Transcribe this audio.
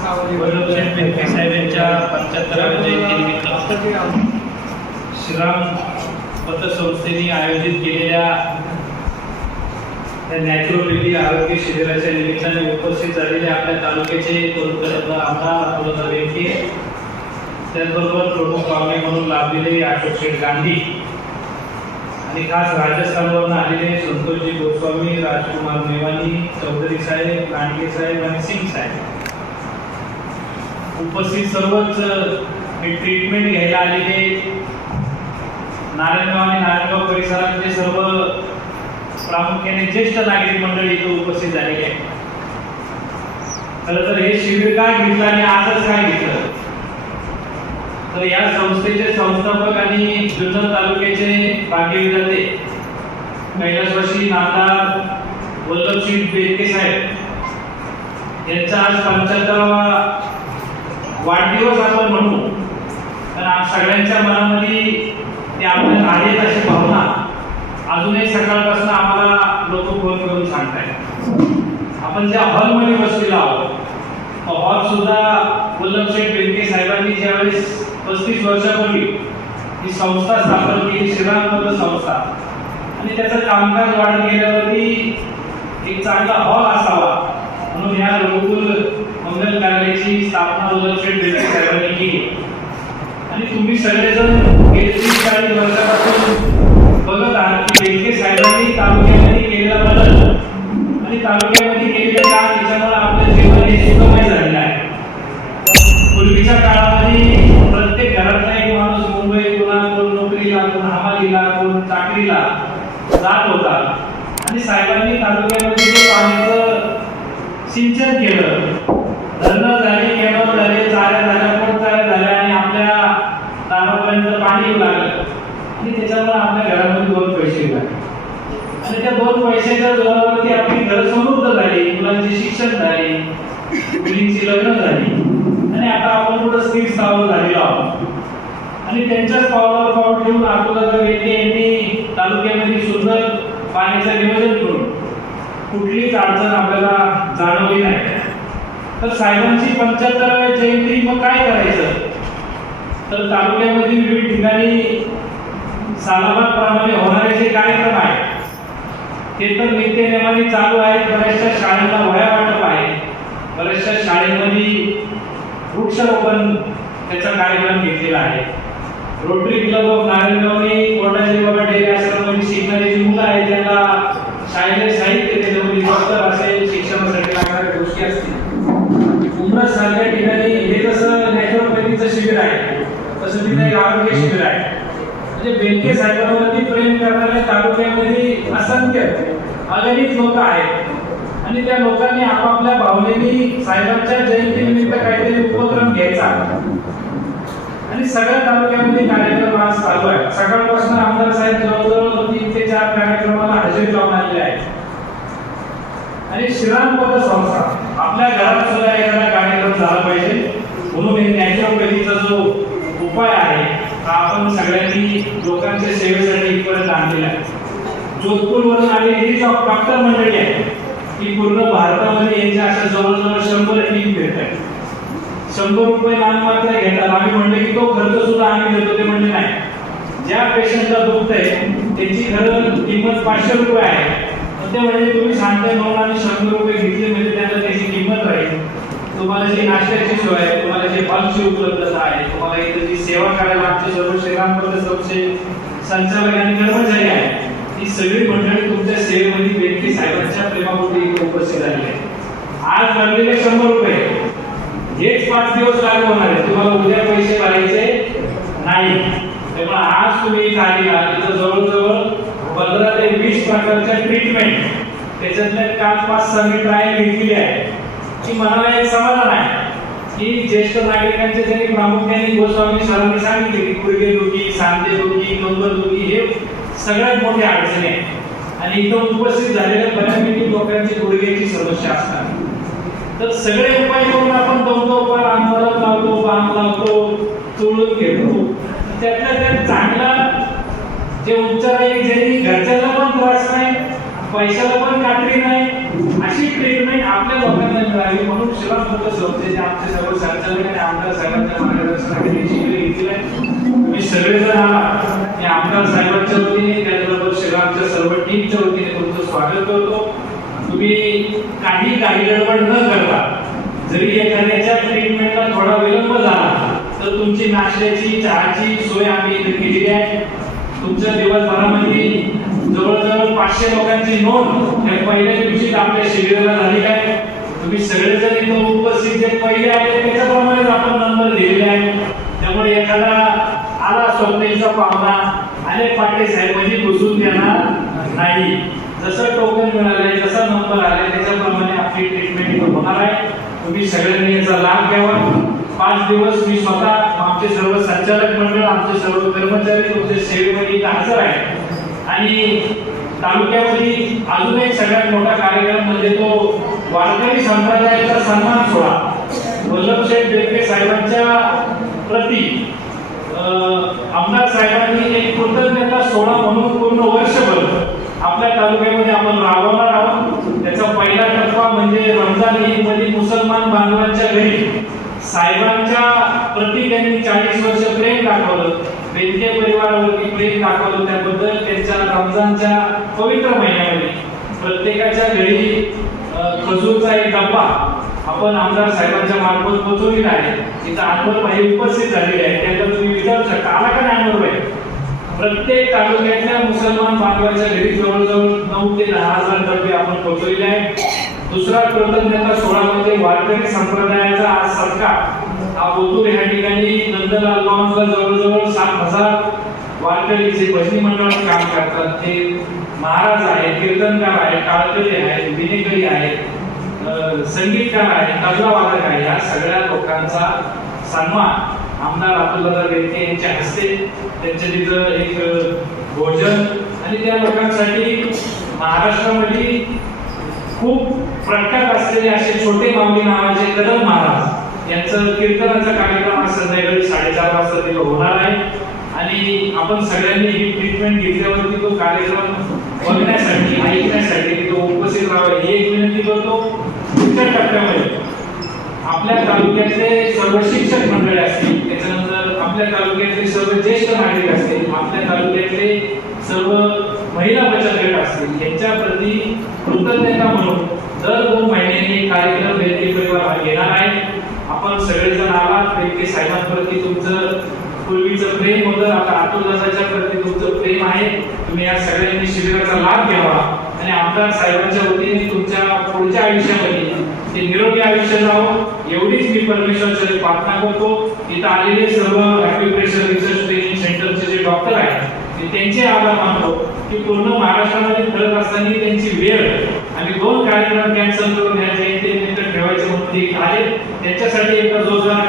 वल्लभशेठ बेनके साहेब यांच्या पंच्याहत्तराव्या जयंतीनिमित्त श्रीराम पतसंस्थेने आयोजित केलेल्या नॅचरोपॅथी आरोग्य शिबिराच्या निमित्ताने उपस्थित झालेले आपल्या तालुक्याचे आमदार अतुलदा बेनके त्याचबरोबर प्रमुख पाहुणे म्हणून लाभलेले अशोक शेठ गांधी आणि खास राजस्थानवरून आलेले संतोषजी गोस्वामी राजकुमार मेवानी चौधरी साहेब लांडगे साहेब आणि सिंग साहेब. उपस्थित सर्वच मी ट्रीटमेंट घ्यायला आलेले नारायणगाव आणि नारायणगाव परिसरातले सर्व प्रामुख्याने ज्येष्ठ नागरिक मंडळी इथे उपस्थित झालेले आहे खरं तर हे शिबिर काय घेतलं आणि आजच काय घेतलं? तर या संस्थेचे संस्थापक आणि जुन्नर तालुक्याचे भाग्यविधाते कैलासवासी नामदार वल्लभसिंग बेनके साहेब यांचा आज पंच्याहत्तरावा वाढदिवस आपण म्हणू. तर सगळ्यांच्या मनामध्ये ते आपल्याला आहेत अशी भावना. अजूनही सकाळपासून आम्हाला लोक फोन करून सांगतायत. आपण ज्या हॉलमध्ये बसलेलो आहोत हॉल सुद्धा वल्लभशेठ बेनके साहेबांनी ज्यावेळेस पस्तीस वर्षापूर्वी ही संस्था स्थापन केली श्रीरामपद संस्था आणि त्याचं कामकाज वाढत गेल्यावरती एक चांगला हॉल असावा म्हणून ह्या लोकल मंगल कार्यालयाची स्थापना वल्लभशेठ बेनके साहेबांनी केली आणि तुम्ही सगळेजण गेले तीस चाळीस वर्षापासून बघत आहात की बेनके साहेबांनी तालुक्यामध्ये केलेला बदल आणि तालुक्यामध्ये केलेलं काम याच्यामुळे आपलं जीवन हे सुखमय झालेलं आहे. पूर्वीच्या काळामध्ये प्रत्येक घरातला एक माणूस मुंबई पुन्हा कोण नोकरीला कोण हमालीला कोण चाकरीला जात होता. आणि साहेबांनी तालुक्यामध्ये जे पाण्याचं सिंचन केलं धरणं झाली कॅनॉल झाले चाऱ्या झाल्या पोटचाऱ्या झाल्या आणि आपल्या दारापर्यंत पाणी लागलं. आणि त्याच्यामुळे आपल्या घरामध्ये दोन पैसे लागले आणि त्या दोन पैशाच्या जोरावरती आपली घर समृद्ध झाली मुलांचे शिक्षण झाले मुलींची लग्न झाली. आणि आता आपण कुठं स्थिर स्थावर झालेलो आहोत. आणि त्यांच्याच पावलावर पाऊल ठेवून आपल्याला वेटे यांनी तालुक्यामध्ये सुंदर पाण्याचं नियोजन करून कुठलीच अडचण आपल्याला जाणवली नाही. तर साहेबांची पंच्याहत्तराव्या जयंती मग काय करायचं? तर तालुक्यामध्ये विविध ठिकाणी सालाबादप्रमाणे होणारे जे कार्यक्रम आहेत. ते तर नित्यनेमाने चालू आहेत. बऱ्याचशा शाळांना वया वाटप आहे बऱ्याचशा शाळेमध्ये वृक्षारोपण त्याचा कार्यक्रम घेतलेला आहे. रोटरी क्लब ऑफ नारायणगावने एक आरोग्य आहे म्हणजे बेनके साहेबांवरती प्रेम करणाऱ्या तालुक्यामध्ये असंख्य अगणित लोक आहेत. आणि त्या लोकांनी आपापल्या भावनेनी साहेबांच्या जयंतीनिमित्त काहीतरी उपक्रम घ्यायचा. आणि सगळ्या तालुक्यामध्ये कार्यक्रम आज चालू आहे. सकाळपासून आमदार साहेब जवळजवळ तीन ते चार कार्यक्रमाला हजेरी लावून आलेले आहेत. आणि श्रीरामपद संस्था आपल्या घरात सुद्धा एखादा कार्यक्रम झाला पाहिजे म्हणून हे नॅचरोपॅथीचा जो उपाय आहे हा आपण सगळ्यांनी लोकांच्या सेवेसाठी इथपर्यंत आणलेला आहे. जोधपूरवरून आलेली ही जो डॉक्टर मंडळी आहे. ही पूर्ण भारतामध्ये यांच्या अशा जवळजवळ शंभर टीम फिरत शंभर रुपये नाममात्र घेतात. आम्ही म्हणले की तो खर्च सुद्धा आम्ही देतो ते म्हणले नाही. ज्या पेशंटला दुखत आहे त्याची खरं किंमत पाचशे रुपये आहे. ते म्हणजे तुम्ही सांगताय म्हणून आम्ही शंभर रुपये घेतले म्हणजे त्याला त्याची किंमत राहील. तुम्हाला जी नाश्त्याची सोय आहे तुम्हाला जे बल्बची उपलब्धता आहे तुम्हाला इथं जी सेवा करायला आमचे सर्व श्रीरामपद सबसे संचालक आणि कर्मचारी आहे ही सगळी मंडळी तुमच्या सेवेमध्ये व्यक्ती साहेबांच्या प्रेमापोटी इथे उपस्थित झाली आहे आज भरलेले शंभर रुपये हेच पाच दिवस लागू होणार आहे तुम्हाला उद्या पैसे भरायचे नाही. त्यामुळे आज तुम्ही इथं आलेला इथं जवळजवळ पंधरा ते वीस प्रकारच्या ट्रीटमेंट त्याच्यातल्या काल पाच सहा ट्रायल घेतलेली आहे की मला एक समाधान आहे. की ज्येष्ठ नागरिकांचे त्यांनी प्रामुख्याने गोस्वामी सरांनी सांगितले की गुडघे दुखी सांधे दुखी कंबर दुखी हे सगळ्यात मोठी अडचणी आहे आणि इथं उपस्थित झालेल्या बऱ्यापैकी लोकांची गुडघ्याची समस्या असतात. तर सगळे उपाय करून आपण दमतो पण आंदोलन लावतो बांध लावतो चोळून घेतो. त्यातल्या त्यात चांगला जे उपचार आहे ज्यांनी घरच्याला पण त्रास नाही पैशाला पण कात्री नाही ट्रीटमेंट आपल्या लोकांना मिळावी म्हणून शिवापूर संस्थेचे आमचे सर्व संचालक आणि आमदार साहेबांच्या मार्गदर्शनाखाली शिबिर घेतली तुम्ही सगळेजण आला. मी आमदार साहेबांच्या वतीने त्याचबरोबर शिवरामच्या सर्व टीमच्या वतीने तुमचं स्वागत करतो. तुम्ही काही काही गडबड न करता जरी एखाद्याच्या ट्रीटमेंटला थोडा विलंब झाला तर तुमची नाश्त्याची चहाची सोय आम्ही इथे केलेली आहे. तुमच्या दिवसभरामध्ये जवळजवळ पाचशे लोकांची नोंद. या पहिल्या दिवशी आपल्या शिबिराला झाली आहे तुम्ही सगळेजण इथं उपस्थित जे पहिले आले त्याच्याप्रमाणेच आपण नंबर दिलेले आहे त्यामुळे एखादा आला स्वप्नेचा पाहुणा आणि पाटे साहेब म्हणजे घुसून देणार नाही. जसं टोकन मिळालंय जसा नंबर आलाय त्याच्याप्रमाणे आपली ट्रीटमेंट होणार आहे. तुम्ही सगळ्यांनी याचा लाभ घ्यावा. पाच दिवस मी स्वतः आमचे सर्व संचालक मंडळ आमचे सर्व कर्मचारी तुमच्या सेवेमध्ये इथं हजर आहे आणि तालुक्यामध्ये अजून एक सगळ्यात मोठा कार्यक्रम म्हणजे तो वारकरी संप्रदायाचा सन्मान सोहळा. वल्लभशेठ बेडके साहेबांच्या प्रती आमदार साहेबांनी एक कृतज्ञता सोहळा म्हणून पूर्ण वर्षभर आपल्या तालुक्यामध्ये आपण राबवणार आहोत. त्याचा पहिला टप्पा म्हणजे रमजान ईदमध्ये मुसलमान बांधवांच्या घरी साहेबांच्या प्रती त्यांनी चाळीस वर्ष प्रेम दाखवलं. बेदके परिवारावरती प्रेम दाखवलं. त्या रमजानच्या पवित्र महिन्यामध्ये प्रत्येकाच्या घरी खजूरचा एक डब्बा आपण आमदार साहेबांच्या मार्फत पोचवलेला आहे. तिथं अनवरबाई उपस्थित झालेले आहे. त्यांना तुम्ही विचारू शकता. आला का नाही अनवरबाई प्रत्येक तालुक्यातल्या मुसलमान बांधवाच्या घरी जवळजवळ नऊ ते दहा हजार डबे आपण पोचवलेले आहे दुसरा कृतज्ञता सोहळा म्हणजे वारकरी संप्रदायाचा आज सत्कार हा बोतूर या ठिकाणी नंदलाल लॉन्सला जवळजवळ सात हजार वारकरी जे भजनी मंडळात काम करतात. ते महाराज आहेत कीर्तनकार आहेत काळकरी आहेत विनेकरी आहेत संगीतकार आहेत तबला वादक आहे या सगळ्या लोकांचा सन्मान आमदार अब्दुल्ला बेनके यांच्या हस्ते त्यांच्या तिथं एक भोजन आणि त्या लोकांसाठी महाराष्ट्रामध्ये खूप प्रख्यात असलेले असे छोटे मावली नावाचे कदम महाराज यांचं कीर्तनाचा कार्यक्रम आज संध्याकाळी साडेचार वाजता तिथं होणार आहे. आणि आपण सगळ्यांनी ही ट्रीटमेंट घेतल्यावरती तो कार्यक्रम बघण्यासाठी ऐकण्यासाठी तो उपस्थित राहावा. ही एक विनंती करतो पुढच्या टप्प्यामध्ये आपल्या तालुक्यातले सर्व शिक्षक मंडळी असतील त्याच्यानंतर आपल्या तालुक्यातले सर्व ज्येष्ठ नागरिक असतील आपल्या तालुक्यातले सर्व महिला बचत गट असतील यांच्या प्रती कृतज्ञता म्हणून दर दोन महिन्यांनी कार्यक्रम व्यक्ती परिवार घेणार आहे. आपण सगळेजण आलात व्यक्ती साहेबांप्रती तुम्ही होतं आता प्रती तुमचं प्रेम आहे. तुम्ही या सगळ्यांनी शिबिराचा लाभ घ्यावा. आणि आमदार साहेबांच्या वतीने तुमच्या पुढच्या आयुष्यामध्ये ते निरोगी आयुष्य जावं एवढीच मी परमेश्वराकडे प्रार्थना करतो. इथं आलेले सर्व ॲक्युप्रेशर रिसर्च ट्रेनिंग सेंटरचे जे डॉक्टर आहेत ते त्यांचे आभार मानतो की पूर्ण महाराष्ट्रामध्ये फिरत असताना त्यांची वेळ आणि दोन कार्यक्रम कॅन्सल करून या जयंतीनिमित्त ठेवायचे म्हणून ते आले. त्याच्यासाठी एकदा जोरदार